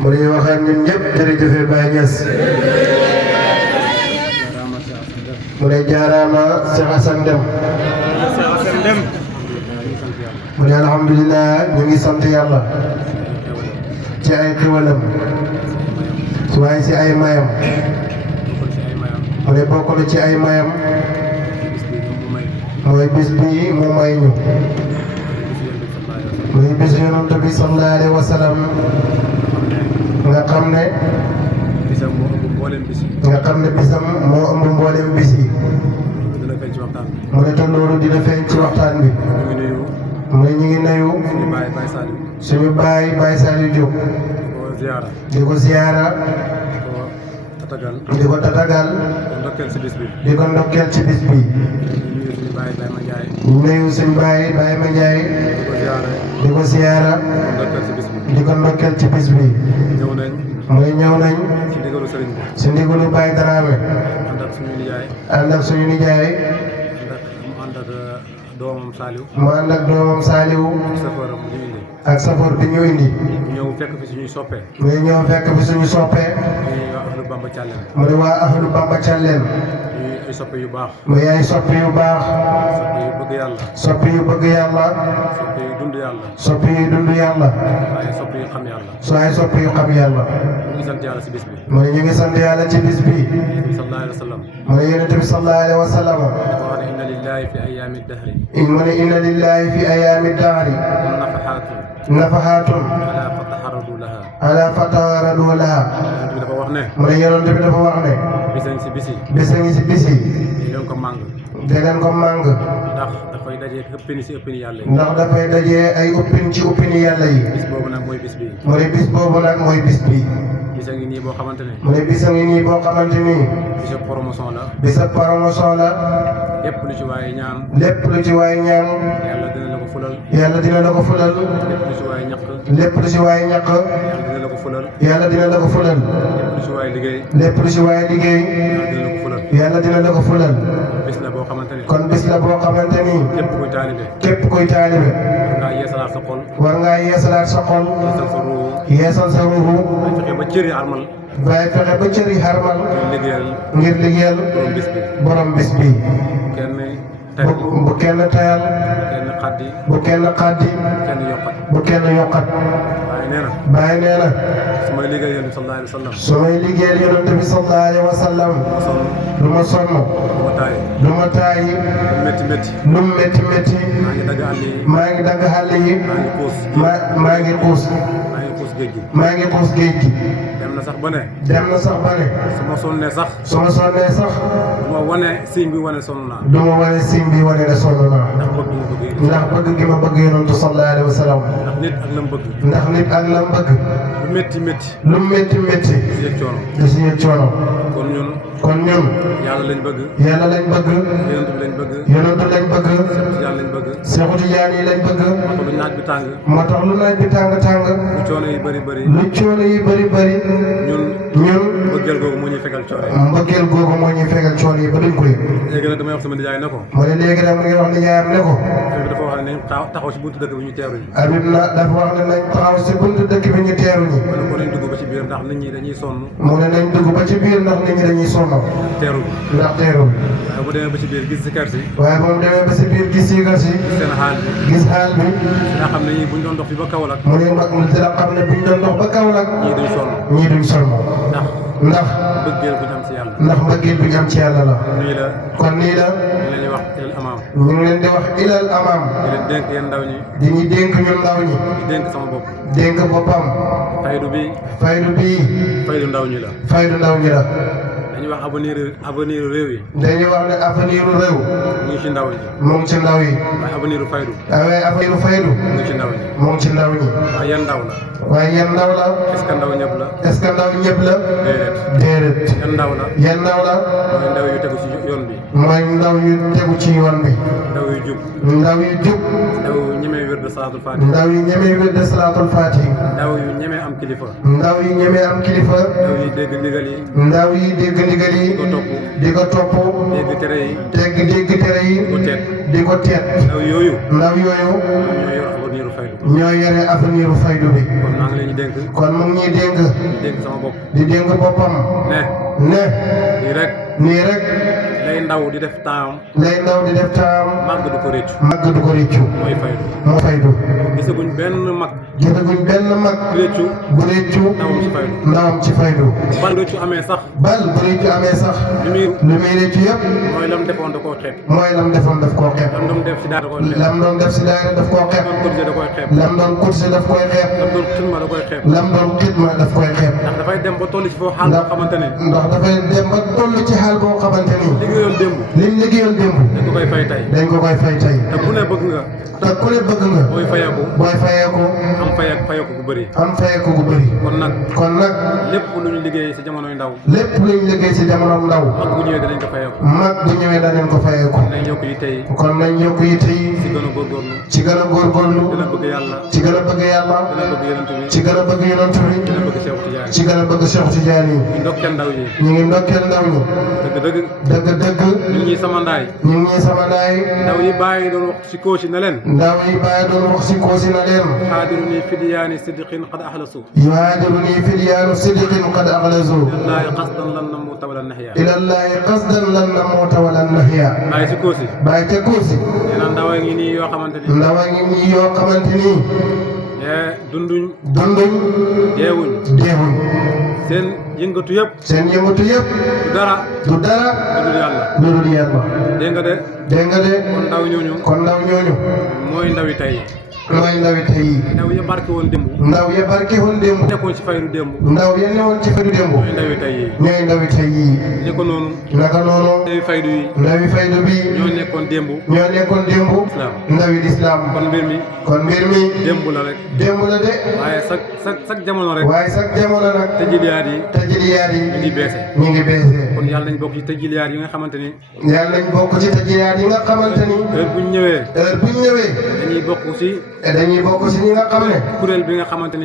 mu ne waxal ñun ñëpp jërëjëf Baye Niass mu ne jaaraama Cheikh Assane Deme mu ne alhamdulilah ñu ngi sant yàlla ci ay xéwalam waaye si ay mayam mu ne bokk na ci ay mayam mooy bis bi mu may ñu muy bis yonent bi sallallahu alayhi wa sallam nga xam ne bisam moo ëmb mboolem bis yi mu ne te loolu dina feeñ ci waxtaan bi mu ne ñu ngi nuyu suñu baay Baye Saliou Diop di ko ziyaara di ko tatagal di ko ndokkeel ci bis bi nuyu suñu baay Baye Mandiaye di ko ziyaara di ko ndokkeel ci bis bi mu ne ñëw nañ si ndigalu Baye Dramé ànd ak suñu nijaay mu ànd ak doomam Saliou ak safoor bi ñu indi ñëw fekk fi suñuy soppe mu ne ñëw fekk fi suñu soppe mu ne waa ahlu Bamba Thialène ay soppe yu baax mu ne ay soppe yu baax soppe yu bëgg yàlla soppe yu bëgg yàlla soppe yu dund yàlla soppe yu dund yàlla waaye soppe yu xam yàlla soo ay soppe yu xam yàlla ñu ngi sant yàlla si bis bi mu ne ñu ngi sant yàlla ci bis bi sallallahu alayhi wa sallam mu ne yonent bi sallallahu alayhi wa sallam dafa wax ne inna lillahi fi ayami dahri mu ne inna lillahi fi ayaami dahri nafahaatun ala fataharadu laha dafa wax ne mu ne yonent bi dafa wax ne bisañ si bisi bisa ngi si bis yi di leen ko màng da leen ko màng ndax dafay dajee ëppini si ëppini yàlla yi ndax dafay dajee ay uppin ci uppini yàlla yi bis boobu nag mooy bis bi mu ne bis boobu nag mooy bis bi bisa ngi nii boo xamante ne mu ne bisa ngi nii boo xamante ni bisa promotion la bisa promotion la lépp lu ci waaye ñaan lépp lu ci waay ñaan yàlla dina la ko fulal yàlla dina la ko fulal lépp lu ci waaye ñàkk lépp lu ci waay ñàkk yàlla dina la ko fulal yàlla dina la ko fulal lépp lu ci waaye liggéey lépp lu ci waay liggéey yàlla dina la ko fulal yàlla dina la ko fulal bis la boo xamante ne kon bis la boo xamante ni képp kuy taalibe képp kuy taalibe ngaa yeesalaat sa xol war ngaa yeesalaat sa xol yeesal sa ruuhu yeesal sa ruuhu ay fexe ba cëri armal waaye fexe ba cëri xarmal liggéeyal ngir liggéeyal borom bis bi borom bis bi kenn tey bu kenn tayal kenn xaddi bu kenn xaddi kenn yokkat bu kenn yokkat waaye nee na bàyyi nee na su may liggéey yonent bi sallallahu alayhi wa sallam su may liggéeyal yonent bi sallallahu alayhi wa sallam ma sonn du ma sonn ma taay du ma taayi métti métti lu mu métti métti maa ngi dagg àll yi maa ngi dagg xàll yi maa ngi xuus maa ngi xuus maa ngi xuus géej gi maa ngi xuus géej gi dem na sax ba ne dem na sax ba ne su ma sonnee sax su ma sonnee sax du ma wane signe bi wane sonn naa du ma wane sim bi wane ne sonn naa ndax bëgg ma bëgg ndax bëgg gi ma bëgg yonent sallallahu alayhi wa sallam ndax nit ak lam bëgg ndax nit ak lam bëgg lu métti métti lu mu métti métti si yëg coono da si yëg coono kon ñun kon ñun yàlla lañ bëgg yàlla lañ bëgg yonent bi lañ bëgg yonent lañ bëgg yàlla lañ bëgg Seexu Tijaan yi lañ bëgg moo tax lu naaj bi tàng moo tax lu naaj bi tàng tàng lu coono yi bëri bëri lu coono yi bëri bëri ñun ñun bëggeel googu moo ñuy fegal coono mbëggeel googu moo ñuy fegal coono yi ba duñ ko yëg léegi nag damay wax sama nijaay ne ko mu ne léegi nag mu ngi wax nijaayam ne ko bi dafa wax ne nañ taxaw si buntu dëkk bi ñu teeru ñu Habib na dafa wax ne nañ taxaw si buntu dëkk bi ñu teeru ñi wala ko nañ dugg ba ci biir ndax nit ñi dañuy sonn mu ne nañ dugg ba ci biir ndax nit ñi dañuy sonn teeru bi ndax teeru bi waaye bu demee ba ci biir gis si kër si waaye ba mu demee ba si biir gis yi nga si seen xaal bi gis xaal bi nga xam ne ñii buñ doon dox fi ba Kaolack mu ne mag mu dina xam ne buñ doon dox ba Kaolack ñii duñ sonn ñii duñ sonn ndax bëggeel buñ am si yàlla ndax mbëggeel bi ñu am ci yàlla la nii la kon nii la ñu leen di wax ilal amaam ñu ngi leen di wax ilal amaam di leen dénk yéen ndaw ñi di ñu dénk ñun ndaw ñi di dénk sama bopp dénk boppam faydu bi faydu bii faydu ndaw ñi la faydu ndaw ñi la dañuy wax avenir réew yi dañuy wax ne avenir u réew mu ngi ci ndaw ñi mu ngi ci ndaw yi waaye avenir faydu waaye avenir u faydu mu ngi ci ndaw ñi mu ngi ci ndaw ñi waaye yan ndaw la waaye yan ndaw la est-ce que ndaw ñëpp la est-ce que ndaw ñëpp la déedéet déedéet yan ndaw la yan ndaw la mooy ndaw yu tegu ci yoon bi mooy ndaw yu tegu ci yoon bi ndaw yu jub ndaw yu jub ndaw yu ñemee wér de salaatul faatiha ndaw yu ñemee wér de salaatul faatiha ndaw yu ñemee am kilifa ndaw yu ñemee am kilifa ndaw yi dégg ndigal yi ndaw yi dégg ndigal yi di ko topp di ko topp dégg tere yi dégg tere yi di ko teet di ko teet ndaw yooyu ndaw yooyu ñoo yor avenir faydu ñoo yore avenir faydu bi kon maa ngi leen di dénk kon mu ngi ñuy dénk di dénk sama bopp di dénk boppam ne ne nii rek nii rek lay ndaw di def temps lay ndaw di def taam màgg du ko réccu màgg du ko réccu mooy faydu moo faydu gisaguñ benn mag gisaguñ benn mag réccu bu réccu ndawam ci faydu ndawam ci faydu ban réccu amee sax bal bu réccu amee sax li muy lu muy réccu yëpp mooy lam defoon da koo xeeb mooy lam defoon daf koo xeeb lam doon def si daara da koy xeeb lam doon def si daara daf koo xeeb lam doon cotisé da koy xeeb lam doon cotisé daf koy xeeb lam doon xidma da koy xeeb lam doon xidma daf koy xeeb ndax dafay dem ba toll ci foo xaal boo xamante ne ndax dafay dem ba toll ci xaal boo xamante ni liggéeyoon démb lim liggéeyoon démb dañ ko koy fay tey dañ ko koy fay tey te bu ne bëgg nga te ku ne bëgg nga booy fayeeku booy fayeeku am fayeeku gu bëri am fayeeku gu bëri kon nag lépp lu ñu liggéey si jamonoy ndaw lépp luñ liggéey si jamono ndaw mag bu ñëwee danañ ko fayeeku mag bu ñëwee danañ ko fayeeku nañ yokk yi tey kon nañ yokk yi tey si gën a góorgóorlu ci gën a góorgóorlu gën a bëgg yàlla ci gën a bëgg yàlla gën a bëgg yonent bi ci gën a bëgg yonent bi gën a bëgg Cheikh Tidiane ci gën a bëgg Cheikh Tidiane yi ñu ndokkeel ndaw yi ñu ngi ndokkeel ndaw ñi dëgg ñun ñi sama ndaay ñu ngi sama ndaay ndaw yi bàyyi doon wax si koosi na leen ndaw yi bàyyi doon wax si koosi na leen xaadiru ni fidiyaani siddiqin qad axlasu yuhaadiru ni fidyaanu sidqin qad axlasu ilallahi qasdan lan namuuta wala nahya ilallahi qasdan lan namuuta wala nahya bàyyi si koosi bàyyi ca koosi nee na ndaw ngi nii yoo xamante ni ndaw a ngi nii yoo xamante ni dunduñ deewuñ seen yëngatu yëpp du dara lu dul yàlla dégg nga de kon ndaw ñooñu mooy ndawi tey ndaw ya barke woon démb nekkoon ci faydu démb ndaw ya newoon ci faydu démb mooy ndawi tey yi ñooy ndawi tey yi ni ko noonu naka noonu ndawi faydu yi ndawi faydu bi ñoo nekkoon démb islam ndawi lislaam kon mbir mi démb la rek démb la de waaye chaque jamono rek waaye chaque jamono nag tëjiliyaat yi ñu ngi beese kon yàlla nañ bokk ci tëjiliyaat yi nga xamante ni yàlla nañ bokk ci tëjiliyaat yi nga xamante ni heure buñ ñëwee dañuy bokk ci ñi nga xam ne kuréel bi nga xamante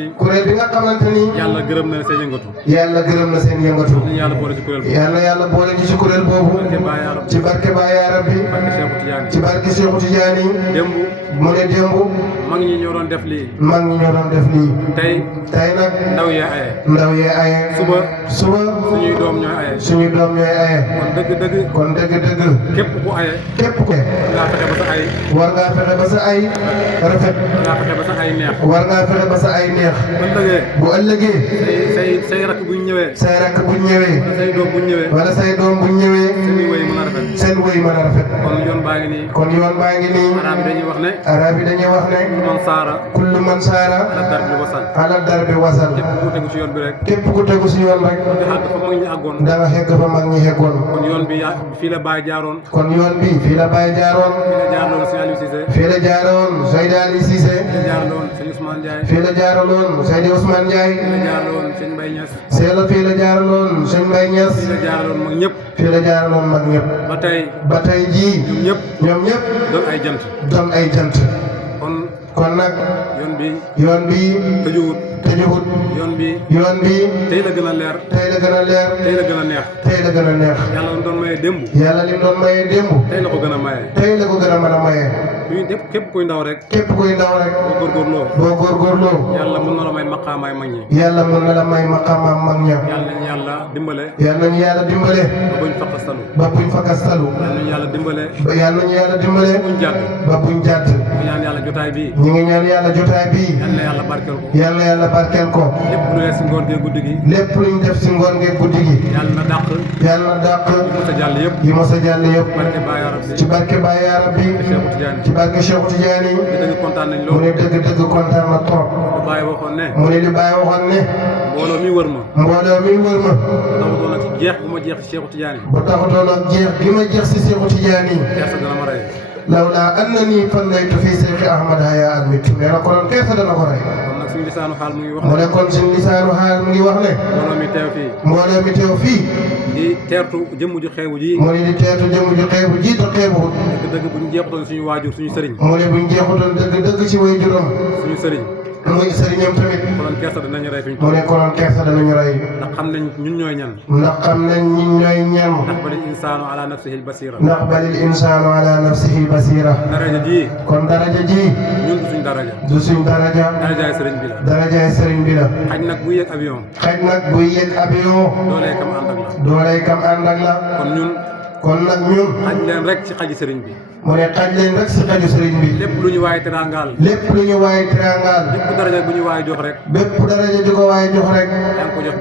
ni yàlla gërëm na seen yëngatu yàlla boole ci kuréel boobu yàlla boole ci kuréel boobu ci barke Baay yaa Rabbi ci barke Seexu Tijaan yi démb mu ne démb mag ñi ñoo doon def lii tey nag ndaw yee aye suba suñuy doom ñooy aye kon dëgg képp ku aye war ngaa fexe ba sa ay rafet war ngaa fexe ba sa ay neex bu ëllëgee say rakk buñ ñëwee wala say doom buñ ñëwee seen wëy mën a rafet kon yoon baa ngi nii arab yi dañuy wax ne kullu man saara ala darbi wasal képp ku tegu si yoon rek da nga xegg fa mag ñi xeggoon kon yoon bi fii la Baye jaaroon fii la jaaroon Seydi Ali Cissé fii la jaaraloon Seydi Ousmane Ndiaye fii la jaaraloon Sëñ Mbaye Niass fii la jaaraloon mag ñëpp ba tey jii ñoom ñëpp doon ay jant kon nag yoon bi tëjuwut yoon bi tey la gën a leer tey la gën a neex yàlla lim doon maye démb tey la ko gën a mën a maye képp kuy ndaw rek boo góorgóorloo yàlla mën na la may maqaamaay mag ñi yàlla yàlla dimbale ba buñ fakastalu yàlla dimbale ba buñ jàdd ñaan yàlla jotaay bi ñu ngi ñaan yàlla jotaay bi yàlla yàlla barkeel ko lépp lu def si ngoon gi guddi gi lépp luñ def si ngoon gi guddi gi yàlla na dàq yi mos a jàll yëpp ci barke Baay yaa Rabbi ci barke Cheikh Tidiane mu ne dëgg kontaan na trop mu ne li Baay waxoon ne mbooloo mi wër ma taxutoon ak jeex bu ma jeex si Cheikh Tidiane ba taxutoon ak jeex bi ma jeex si Cheikh Tidiane lawlaa annanii fannaytu fii Seex Ahmad Haya almitu nee na ko doon keesa dana ko rey kon nag suñu lisaanu xaal mu ngi wax mu ne kon suñu lisaanu xaal mu ngi wax ne mbooloo mi teew fii di teertu jëmm ju xeebu ji mu ne di teertu jëmm ju xeebu ji te xeebuwut dëgg bu ñu jeexutoon suñu waajur suñu sëriñ mu ne bu ñu jeexutoon dëgg ci way juróom suñu sëriñ muy sëriñam tamit konoon kersa danañu rey fi ñu mu ne konoon kersa danañu rey ndax xam nañ ñun ñooy ñan ndax xam nañ ñi ñooy ñan ndax balil insaanu ala nafsihi basira ndax balil insaanu ala nafsihi basira daraja ji kon daraja ji ñun du suñ daraja du suñ daraja darajaay sëriñ bi la darajaay sëriñ bi la xaj nag bu yéeg avion xaj nag buy yëg avion doolee kam ànd ak la doolay kam ànd ak la kon ñun kon nag ñun xaj leen rek ci xaji sëriñ bi mu ne xaj leen rek si xaju sëriñ bi lépp lu ñu waaye teraangaal lépp lu ñu waaye triangal lépp daraja bu ñu waaye jox rek bépp daraja di ko waaye jox rek yaa ngi ko jox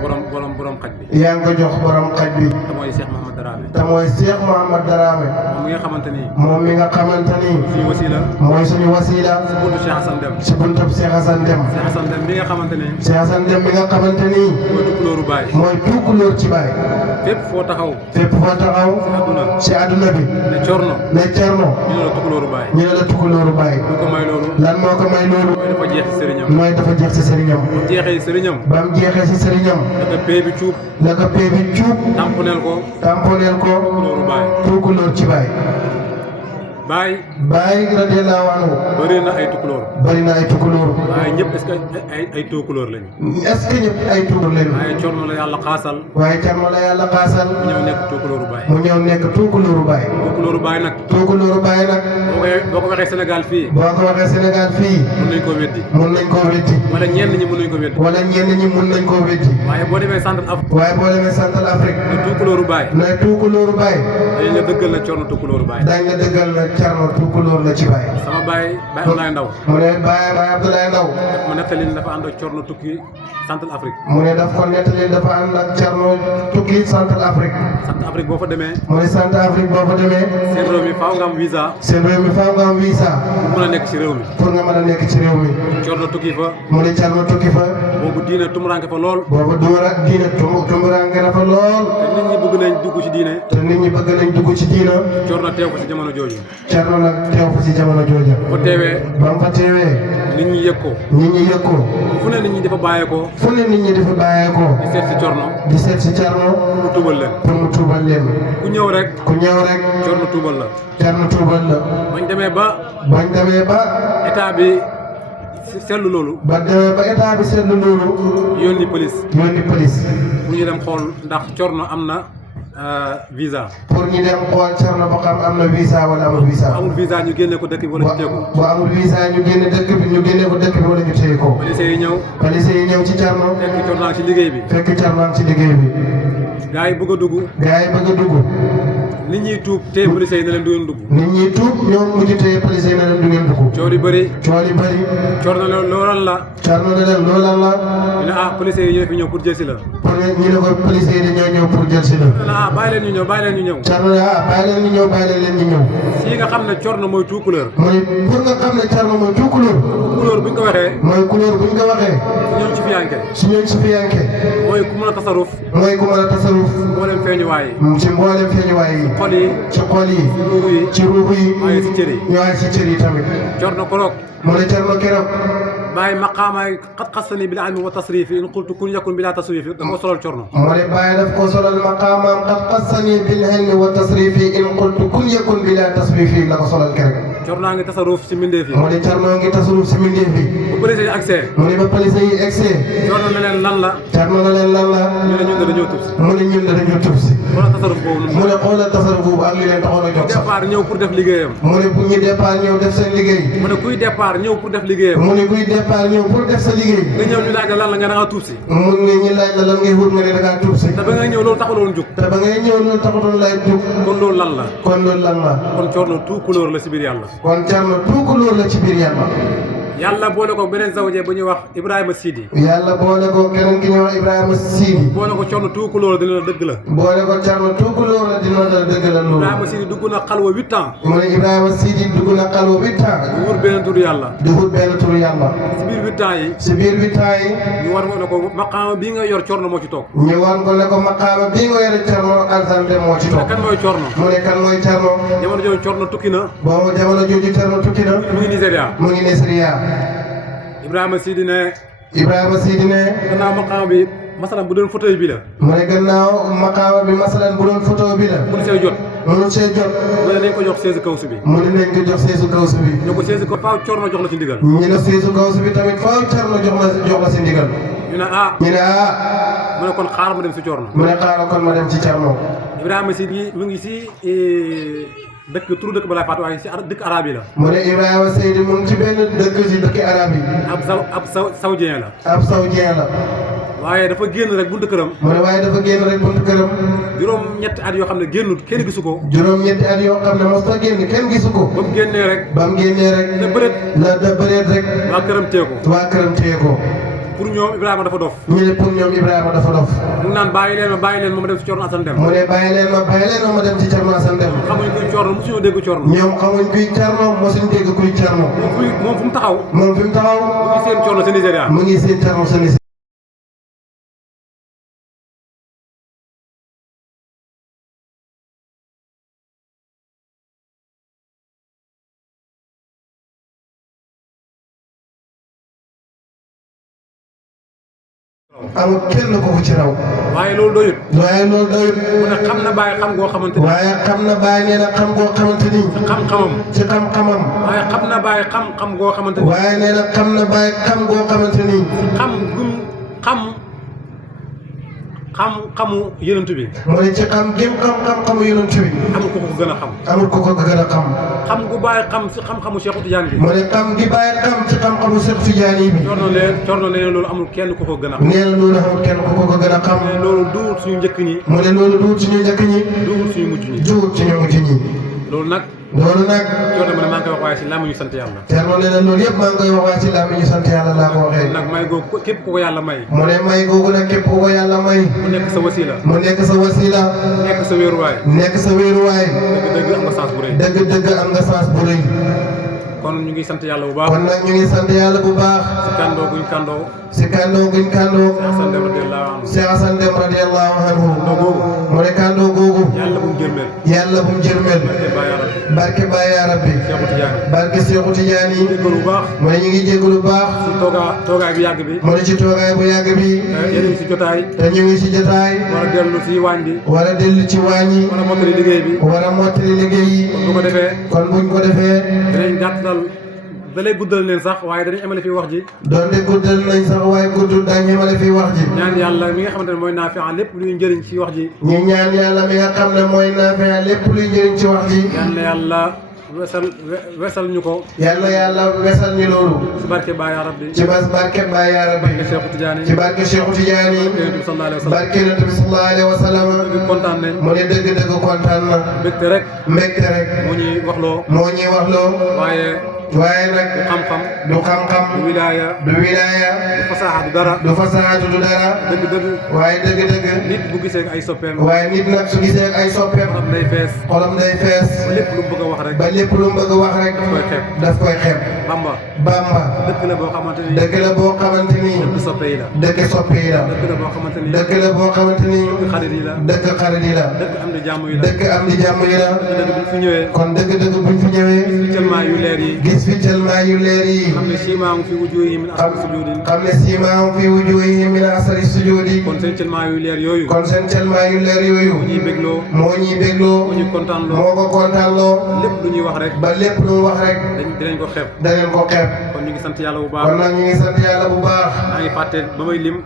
borom xaj bi yaa ngi ko jox borom xaj bi te mooy Cheikh Mouhamad Darame te mooy Cheikh Mouhamad Darame moom mi nga xamante ni moom mi nga xamante ni suñu wasila mooy suñu wasila buntu Cheikh Hassan Dem si buntub Cheikh Hassan Dem Cheikh Hassan Dem mi nga xamante ni Cheikh Hassan Dem mi nga xamante ni mooy tukulóoru baay mooy tukulóor ci baay fépp foo taxaw fépp foo taxaw adduna ci àdduna bi ne corno ne Cerno ñu ne la tukulóoru baay ñu ne la tukulóoru baay lu ko may loolu lan moo ko may loolu mooy dafa jeex ci sëriñam mooy dafa jeex si sëriñam jeexee sëriñam ba mu jeexee si sëriñam dafa pee bi cuub la ko pee bi cuub tamponeel ko tamponeel ko tukulóoru baay tukulóor ci baay baay baay radiyallahu anhu bëri na ay tukulóor bari na ay tukulóor waaye ñëpp est-ce que ay tukulóor lañu est-ce que ñëpp ay tukulóor lañu waaye corno la yàlla xaasal waaye Cerno la yàlla xaasal mu ñëw nekk tukulóoru baay mu ñëw nekk tukulóoru baay tukulóoru baay nag tukulóoru baay nag boo ko waxee Sénégal fii boo ko waxee Sénégal fii mën nañ koo weddi mun nañ koo weddi wala ñenn ñi mën nañ ko weddi wala ñenn ñi mun nañ koo weddi waaye boo demee centre Afrique waaye boo demee Central Afrique ne tukulóoru baay ne tukulóoru baay dañ la dëggal na corno tukulóoru baay dañ la dëggal na Cerno tukulóor la ci baay sama baay Abdoulaye Ndaw mu ne baay Abdoulaye Ndaw ma nettali ne dafa ànd ak corno tukki centre Afrique mu ne daf ko nettali dafa ànd ak Cerno tukki Central Afrique centre Afrique boo fa demee mu ne Central Afrique boo fa demee seen réew mi faaw nga am visa seen réew mi faaw nga am visa pour mën a nekk ci réew mi pour nga mën a nekk ci réew mi corno tukki fa mu ne Cerno tukki fa boobu diine tumuranke fa lool boobu duura diine tumuraange na fa lool te nit ñi bëgg nañ dugg ci diine te nit ñi bëgg nañ dugg ci diina corno teew ko ci jamono jooju Cerno nag teew fa ci jamono jooja bu teewee ba mu fa teewee nit ñi yëg ko nit ñi yëg ko fu ne nit ñi dafa bàyyeekoo fu ne nit ñi dafa bàyyeekoo di seet si corno di seet si Cerno mu tuubal leen pour mu tuubal leen ku ñëw rek ku ñëw rek corno tuubal la Cerno tuubal la bañ demee ba bañ demee ba état bi seetlu loolu ba demee ba état bi seetlu loolu yónni police yónni police pour ñu dem xool ndax corno am na visa pour ñu dem xool Cerno ba xam am na visa wala amul visa amul visa ñu génne ko dëkk bi wala ñu téye ko bu amul visa ñu génne dëkk bi ñu génne ko dëkk bi wala ñu téye ko police yi ñëw police yi ñëw ci Cerno fekk corno ci liggéey bi fekk Cerno am ci liggéey bi gars yi bëgg a dugg gars yi bëgg a dugg nit ñi tuub téye police yi ne leen du ngeen dugg nit ñi tuub ñoom mujj téye police yi ne leen du ngeen dugg coow li bëri cool yi bëri corno loolal la Cerno ne leen loolu lan la ñu ne ah police yi ñoo fi ñëw pour jël si la pour ñu ne ko police yi dañoo ñëw pour jël si la ñu ne ah bàyyi leen ñu ñëw bàyyi leen ñu ñëw Cerno ne ah bàyyi leen ñu ñëw bàyyi leen ñu ñëw fii nga xam ne corno mooy tout couleur mu ne pour nga xam ne Cerno mooy tout couleur couleur buñ ko waxee mooy couleur buñ ko waxee ñoom ci fiyanke si ñooñ si fiyanke mooy ku mën a tasaruf mooy ku mën a tasaruf mboolem feeñuwaay ci mboolem feeñuwaay yi xol yi ci xol yi ruux yi ci ruux yi waaye si cër yi ñëwaat si cër yi tamit corno koroog mu ne Cerno keroog bàyyi maqaamaay xat xasani bil ilmi wa tasrifi in qultu kun yakun bila tasrifi da koo solal corno mu ne bàyyi daf ko solal maqaamaam qad qassani bil ilmi wa tasrifi in qultu kun yakun bila tasrifi la ko solal keroog corno ngi tasaruf si mbindeef yi mu ne Cerno ngi tasaruf si mbindeef bi bu police yi accès mu ne ba police yi egsee corno ne leen lan la Cerno na leen lan la ñu ne ñun de dañoo tub si mu ne ñun de dañoo tub si wala tasaruf boobu mu ne xoolal tasaruf boobu ak li leen taxoon a jox sax départ ñëw pour def liggéeyam mu ne bu ñu départ ñëw def seen liggéey mu ne kuy départ ñëw pour def liggéeyam mu ne kuy départ ñëw pour def sa liggéey nga ñëw ñu laaj la lan la nga da nga tuub si mun ne ñu laaj la lan ngay wut nga ne da ngaa tuub si te ba nga ñëw loolu taxuloon jug te ba ngay ñëw loolu taxutoon lay jug kon loolu lan la kon loolu lan la kon corno tout couleur la si biir yàlla kon Cerno tuukulóor la ci biir yàlla yàlla boole ko beneen zawje bu ñuy wax Ibrahima Sidi yàlla boole ko keneen ki ñuy wax Ibrahima Sidi boole ko corno tout couleur dina la dëgg la boole ko Cerno tuukulóor la dina la dëgg la loolu Ibrahima Sidi dugg na xalwa 8 ans mu ne Ibrahima Sidi dugg na xalwa 8 ans du wut beneen turu yàlla di wut benn turu yàlla si biir 8 ans yi si biir 8 ans yi ñu war ne ko maqaama bii nga yor corno moo ci toog ñu wan ko ne ko maqaama bii nga yore Cerno Alsante moo ci te toog kan mooy corno mu ne kan mooy Cerno jamono jooju corno tukki na boobu jamono jooju Cerno tukki na mu ngi Nigéria mu ngi Nigeria Ibrahima Sidi ne Ibrahima Sidi ne gannaaw maqaama bi masalan bu doon fauteuil bi la mu ne gannaaw maqaama bi masalan bu doon photo bi la police yi jot mënu see jot mu ne nañ ko jox seesu kawsu bi mu ne nañ ko jox seesu kawsu bi ñu ko seesu ko faaw Corno jox la ci ndigal ñu ne seesu kawsu bi tamit faaw Cerno jox la si ndigal ñu ne ah mu ne kon xaaral ma dem si Corno mu ne xaaral kon ma dem ci Cerno Ibrahima si bi mu ngi si dëkk turu dëkk ba laay fàtte waaye si dëkk arab yi la mu ne Ibrahima Seydi mu ngi ci benn dëkk si dëkki arab yi ab saoudien la ab saoudien la waaye dafa génn rek buntu këram mu ne waaye dafa génn rek buntu këram juróom ñetti at yoo xam ne génnut kenn gisu ko juróom ñetti at yoo xam ne mos ta génn kenn gisu ko ba mu génnee rek ba mu génnee rek ne bëreet la da bëreet rek waa këram tee ko waa këram téye ko pour ñoom Ibrahima dafa dof ñu ne pour ñoom Ibrahima dafa dof mu ngi naan bàyyi leen ma dem si Corno Assane Deme mu ne bàyyi leen ma dem ci Cerno Assane Deme xamuñ kuy Corno mosuñoo dégg Corno ñoom xamuñ kuy Cerno mosuñ dégg kuy Cerno moom fu mu taxaw moom fi mu taxaw mu ngi seen Corno sa Nigéria mu ngi seen Cerno sa Nigéria amul kenn ko ci raw waaye loolu doyut mu ne xam na bàyyi xam goo xamante ni waaye xam na bàyyi nee na xam goo xamante ni xam-xamam ci xam-xamam waaye xam na bàyyi xam goo xamante ni waaye nee na xam na bàyyi xam goo xamante ni xam-xamu yonent bi mu ne ci xam gém xam-xamu yonent bi amul ko gën a xam amul ko gën a xam xam gu bàyyi xam si xam-xamu Cheikh Tidiane bi mu ne xam gi bàyyi xam ci xam-xamu Cheikh Tidiane bi Corno nee na loolu amul kenn ku ko gën a xam nee na loolu amul kenn ku ko gën a xam loolu duwut suñu njëkk ñi mu ne loolu duwut suñu njëkk ñi duwut suñu mujj ñi duwut suñu mujj ñi loolu nag Corno ma ne maa ngi koy wax waaye si laa ñu sant yàlla Cerno nee na loolu yëpp maa ngi koy wax waaye si laa ñu sant yàlla laa ko waxee nag may googu képp ku ko yàlla may mu ne may googu nag képp ku ko yàlla may mu nekk sa wasila mu nekk sa wasila nekk sa wéeruwaay nekk sa wéeruwaay dëgg-dëgg am nga chance bu rëy dëgg-dëgg am nga chance bu rëy kon ñu ngi sant yàlla bu baax kon nag ñu ngi sant yàlla bu baax si kàndoo guñ kàndoo si kàndoo guñ kàndoo Cheikh Assane Deme radiyallahu anhu Cheikh Assane Deme radiyallahu anhu mu ne kàndoo googu yàlla bu mu jërmeel yàlla bu mu jërmeel barke Baye yaa rabbi Cheikh Tidiane barke Cheikh Tidiane yi jéggalu bu baax mu ne ñu ngi jéggalu bu baax si toogaay bu yàgg bi mu ne ci toogaay bu yàgg bi yéen ngi si jotaay te ñu ngi si jotaay war a dellu si waañ bi war a dellu ci waañ yi war a mottali liggéey bi war a mottali liggéey yi bu ko defee kon buñ ko defee dinañ gàttal da lay guddal leen sax waaye dañuy amale fii wax ji doonte guddal nañ sax waaye guddul daañu amale fii wax ji ñaan yàlla mi nga xamante ne mooy naafi'a lépp luy njëriñ ci wax ji ñu ñaan yàlla mi nga xam ne mooy naafi'a lépp luy njëriñ ci wax ji ñaan na yàlla wesal ñu ko yàlla yàlla wesal ñu loolu ci barke Baye yaa rabbi ci barke Baye yaa rabbi barke Cheikh Tidiane ci barke Cheikh Tidiane barke Yonent bi sallallahu alayhi wa sallam kontaan nañ mu ne dëgg-dëgg kontaan na mbégte rek moo ñuy waxloo waaye nag du xam-xam du wilaaya du fasaxa du dara dëgg-dëgg waaye dëgg-dëgg nit bu gisee ay soppeem waaye nit nag su gisee ay soppeem xolam day fees ba lépp lu mu bëgg a wax rek ba lépp lu mu bëgg a wax rek daf koy xeeb Bamba dëkk la boo xamante ni dëkk la boo xamante ni dëkk soppe yi la dëkk soppe yi la dëkk la boo xamante ni dëkk la boo xamante ni dëkk xarit yi la dëkk xarit yi la dëkk am di jàmm yi la dëkk am di jàmm yi la dëgg buñ fi ñëwee kon dëgg-dëgg buñ fi ñëwee cëlmaa yu leer yi gis fi cëlmaa yu leer yi xam ne siimaam fi wujuuhi min asari sujuudi xam ne siimaam fi wujuuhi min asari sujuudi kon seen cëlmaa yu leer yooyu kon seen cëlmaa yu leer yooyu moo ñuy bégloo moo ñuy bégloo moo ñuy kontaanloo moo ko kontaanloo lépp lu ñuy wax rek ba lépp lu mu wax rek dinañ ko xeeb danañ ko xeeb kon ñu ngi sant yàlla bu baax kon nag ñu ngi sant yàlla bu baax maa ngi fàtte ba may lim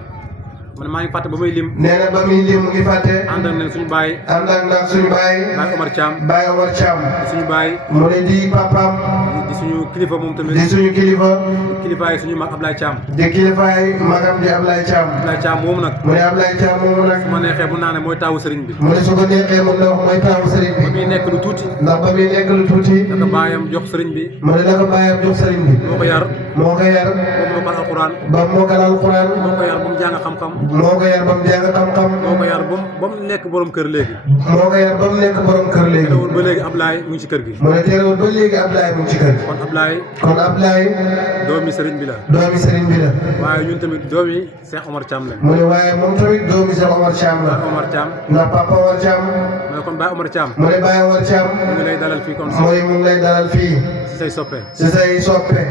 nee na ba muy lim mu ngi fàtte ànd ak nag suñu baay suñu baay Baay Omar Thiam di suñu baay mu ne di papaam di suñu kilifa moom tamit di suñu kilifa yi suñu mag Ablaye Thiam di kilifaay magam di Ablaye Thiam moom nag mu ne Ablaye Thiam moomu nag su ma neexee mun naa ne mooy taawu sëriñ bi mu ne su ko neexee mun na wax mooy taawu sëriñ bi ba muy nekk lu tuuti ndax ba muy nekk lu tuuti dafa baayam jox sëriñ bi mu ne dafa baayam jox sëriñ bi moo ko yar moo ko yar moo ko alquran ba moo ko alquran moo ko yar ba mu jàng xam-xam moo ko yar ba mu jàng xam-xam moo ko yar ba mu nekk borom kër léegi moo ko yar ba mu nekk borom kër léegi terewul ba léegi Ablaye mu ngi ci kër gi mu ne terewul ba léegi Ablaye mu ngi ci kër gi kon Ablaye doomi sëriñ bi la waaye ñun tamit doomi Cheikh Omar Thiam la mu ne waaye moom tamit doomi Cheikh Omar Thiam la ndax papa Omar Thiam mu ne kon Baye Omar Thiam mu ne Baye Omar Thiam mu ngi lay dalal fii kon mooy mu ngi lay dalal fii si say soppe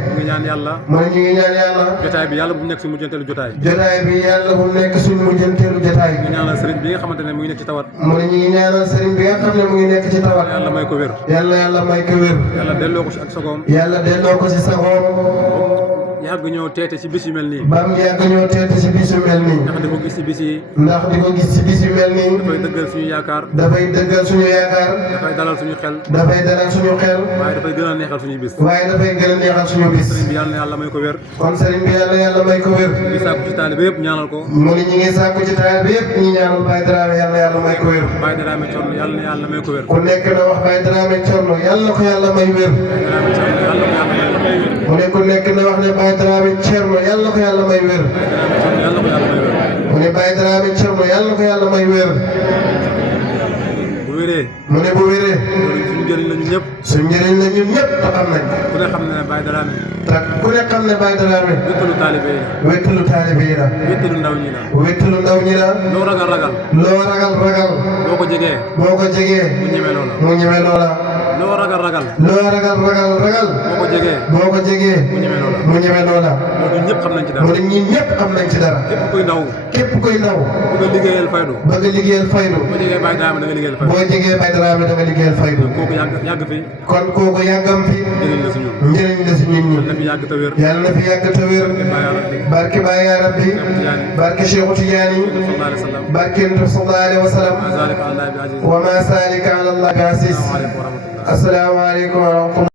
mu ngi ñaan yàlla yàlla mu ne ñu ngi ñaan yàlla jotaay bi yàlla bu mu nekk suñu mujjanteelu jotaay jotaay bi yàlla bu mu nekk suñu mujjanteelu jotaay ñu ñaanal sëriñ bi nga xamante ne mu ngi nekk ci tawat mu ne ñu ngi ñaanal sëriñ bi nga xam ne mu ngi nekk ci tawat yàlla may ko wér yàlla may ko wér yàlla delloo ko si ak sagoom yàlla delloo ko ci sagoom yàgg ñëw teete si bis yu mel nii ba mu yàgg ñëw teete ci bis yu mel nii ndax di ko gis si bis yi ndax di ko gis ci bis yu mel nii dafay dëggal suñu yaakaar dafay dëggal suñu yaakaar dafay dalal suñu xel dafay dalal suñu xel waaye dafay gën a neexal suñu bis waaye dafay gën a neexal suñu bis sëriñ bi yàlla na yàlla may ko wér kon sëriñ bi yàlla may ko wér di sàkku ci taalibe yëpp ñaanal ko mu ne ñu ngi sàkku ci taal bi yëpp ñi ñaanal Baye Dramé yàlla may ko wér Baye Dramé Thierno yàlla na yàlla may ko wér ku nekk na wax Baye Dramé Thierno yàlla ko yàlla may wér Dramé Thierno yàlla na yàlla may wér mu ne ku nekk na wax ne Baye Dramé Thierno yàlla ko yàlla may wér yàlla ko yàlla may wér mu ne Baye Dramé Thierno yàlla ko yàlla may wér bu wéree mu ne bu wéree suñu njëriñ la ñun ñëpp suñu njëriñ la ñun ñëpp te xam nañ ku ne xam ne Baye Dramé te ku ne xam ne Baye Dramé wéttalu taalibe yi la wéttalu taalibe yi la wéttalu ndaw ñi la wéttalu ndaw ñi la loo ragal ragal loo ragal boo ko jegee boo ko jegee mu ñeme loola mu ñeme loola loo ragal ragal loo ragal boo ko jegee boo ko jegee mu ñeme loola mu ñeme loola loolu ñun ñëpp xam nañ ci dara mu ne ñun ñëpp xam nañ ci dara képp kuy ndaw képp kuy ndaw bëgg a liggéeyal faydu bëgg a liggéeyal faydu boo jegee Baye Dramé da nga liggéeyal faydu boo jegee Baye Dramé da nga liggéeyal faydu kooku yàgg fi kon kooku yàggam fi njëriñ la si ñun njëriñ la si ñun ñi na fi yàgg te wér yàlla na fi yàgg te wér barke Baye yaa rabbi barke Cheikhu Tidiane sallallahu alayhi wa sallam barke Nabi sallallahu alayhi wa sallam zalika ala bi aziz wa ma salika ala Allah bi aziz asalaamaaleykum wa rahmatullah assalaamu aleykum wa rahmatullah